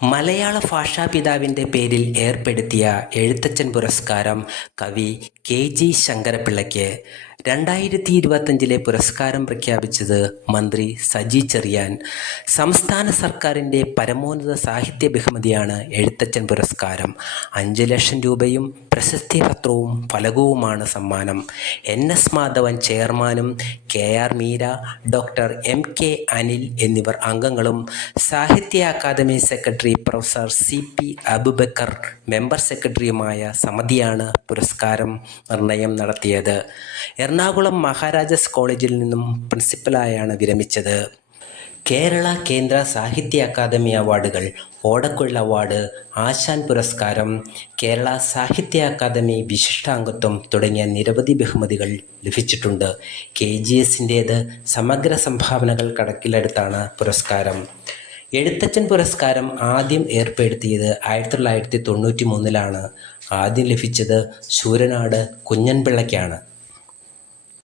മലയാള ഭാഷാപിതാവിൻ്റെ പേരിൽ ഏർപ്പെടുത്തിയ എഴുത്തച്ഛൻ പുരസ്കാരം കവി KG ശങ്കരപ്പിള്ളയ്ക്ക്. 2025 പുരസ്കാരം പ്രഖ്യാപിച്ചത് മന്ത്രി സജി ചെറിയാൻ. സംസ്ഥാന സർക്കാരിൻ്റെ പരമോന്നത സാഹിത്യ ബഹുമതിയാണ് എഴുത്തച്ഛൻ പുരസ്കാരം. 5 ലക്ഷം രൂപയും പ്രശസ്തിപത്രവും ഫലകവുമാണ് സമ്മാനം. NS മാധവൻ ചെയർമാനും KR Meera, doctor MK Anil എന്നിവർ അംഗങ്ങളും, Sahitya Akademi secretary professor CP Abubakar member സെക്രട്ടറിയുമായ സമിതിയാണ് പുരസ്കാരം നിർണയം നടത്തിയത്. എറണാകുളം മഹാരാജാസ് കോളേജിൽ നിന്നും പ്രിൻസിപ്പലായാണ് വിരമിച്ചത്. കേരള കേന്ദ്ര സാഹിത്യ അക്കാദമി അവാർഡുകൾ, ഓടക്കുഴൽ അവാർഡ്, ആശാൻ പുരസ്കാരം, കേരള സാഹിത്യ അക്കാദമി വിശിഷ്ടാംഗത്വം തുടങ്ങിയ നിരവധി ബഹുമതികൾ ലഭിച്ചിട്ടുണ്ട്. KGSൻ്റേത് സമഗ്ര സംഭാവനകൾ കണക്കിലെടുത്താണ് പുരസ്കാരം. എഴുത്തച്ഛൻ പുരസ്കാരം ആദ്യം ഏർപ്പെടുത്തിയത് 1993 ആദ്യം ലഭിച്ചത് ശൂരനാട് കുഞ്ഞൻപിള്ളയ്ക്കാണ്.